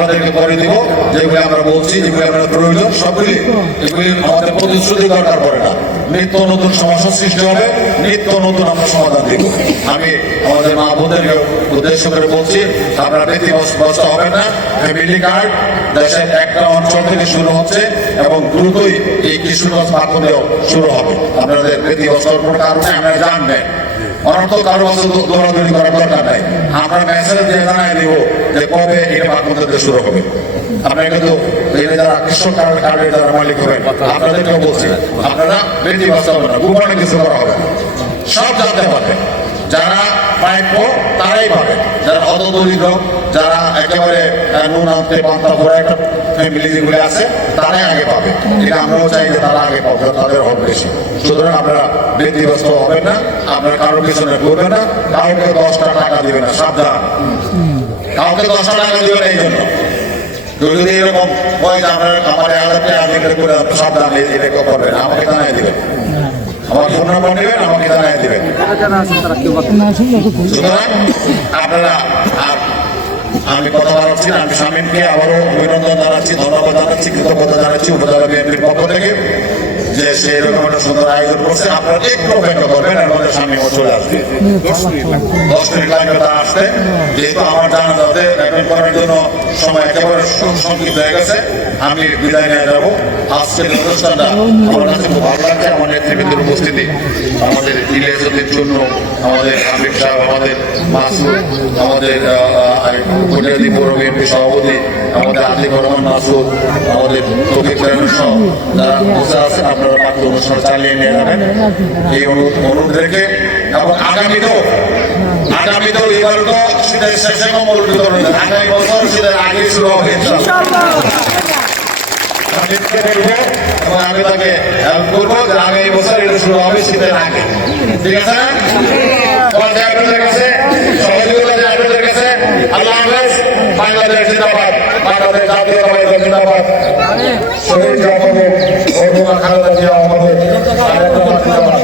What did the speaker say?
আপনাদেরকে করে দিব। যেগুলি আমরা বলছি, যেগুলি আমরা প্রয়োজন, সবগুলি এগুলি আমাদের প্রতিশ্রুতি দরকার পড়ে না। নিত্য নতুন সমস্যা সৃষ্টি হবে, নিত্য নতুন আমরা সমাধান দিব। আমি আমাদের মা বোনদেরকে উদ্দেশ্য করে বলছি, আপনারা ব্যতিব্যস্ত হবেন না। ফ্যামিলি কার্ড দেশের একটা অঞ্চল থেকে শুরু হচ্ছে এবং দ্রুতই এই কিশোরগঞ্জ মাধ্যমেও শুরু হবে। আপনাদের ব্যতিব্যস্তর কোনো কারণে আমরা জানবেন, অনর্থ কারো কাছে দৌড়াদৌড়ি করার দরকার নাই। আমরা মেসেজ দিয়ে জানাই দিব যে কবে এটা বাধ্যতা শুরু হবে। আপনারা কিন্তু যারা কৃষক কার্ডের যারা মালিক হবেন, আপনাদেরকেও বলছি, আপনারা ব্যতিব্যস্ত হবেন না, গোপনে কিছু করা হবে, সব জানতে পারবেন। যারা প্রাপ্য তারাই পাবে, যারা হতদরিদ্র, যারা একেবারে নুন আনতে পান্তা ভরা একটা ফ্যামিলি যেগুলি আছে তারাই আগে পাবে। এটা আমরাও চাই যে তারা আগে পাবে, তাদের হক বেশি। সুতরাং আপনারা ব্যতিব্যস্ত হবেন না, আপনারা কারোর পিছনে ঘুরবেন না, কাউকে 10টা টাকা দিবেন না, সাবধান। কাউকে 10টা টাকা দিবেন এই জন্য যদি এরকম হয় যে আপনার আমার 1000 টাকা করে সাবধান, এরকম করবেন, আমাকে জানাই দিবেন, আমার ফোন নাম্বার নেবেন, আমাকে জানাই দিবেন। সুতরাং আপনারা, আমি কথা বাড়াচ্ছি না, আমি শামীমকে আবারও অভিনন্দন জানাচ্ছি, ধন্যবাদ জানাচ্ছি, কৃতজ্ঞতা জানাচ্ছি উপজেলা বিএনপির পক্ষ থেকে যে সে এরকম একটা সুন্দর আয়োজন করছে। আপনারা একটু অপেক্ষা করবেন, এর মধ্যে শামীমও চলে আসবে। 10 মিনিট লাগবে তার আসতে, যেহেতু আমার জানা যাতে অ্যাটেন্ড করার জন্য সময় একেবারে সংক্ষিপ্ত হয়ে গেছে, আমি বিদায় নিয়ে যাবো। আজকের অনুষ্ঠানটা আমার কাছে খুব ভালো লাগছে। আমার নেতৃবৃন্দের উপস্থিতি, আমাদের ইলিয়াসুদ্দিন জন্য, আমাদের হাবিব সাহেব, আমাদের মাসুদ, আমাদের কলিয়াদি পৌর বিএনপি সভাপতি, আমাদের আতিকুর রহমান মাসুদ, আমাদের তৌফিক রহমান সহ যারা বসে আছেন, আপনারা বাকি অনুষ্ঠান চালিয়ে নিয়ে যাবেন এই অনুরোধ রেখে। এবং আগামীতেও এবার তো শীতের শেষে কম্বল বিতরণ, আগামী বছর শীতের আগে শুরু হবে এবং আমি তাকে হেল্প করবো যে আগামী বছর এটা শুরু হবে শীতের আগে। ঠিক আছে না? আপনাদের কাছে সহযোগিতা আপনাদের কাছে। আল্লাহ হাফেজ। বাংলাদেশ জিন্দাবাদ, বাংলাদেশ জাতীয়তাবাদী জিন্দাবাদ। শহীদ খালেদা জিয়া আমাদের ধন্যবাদ।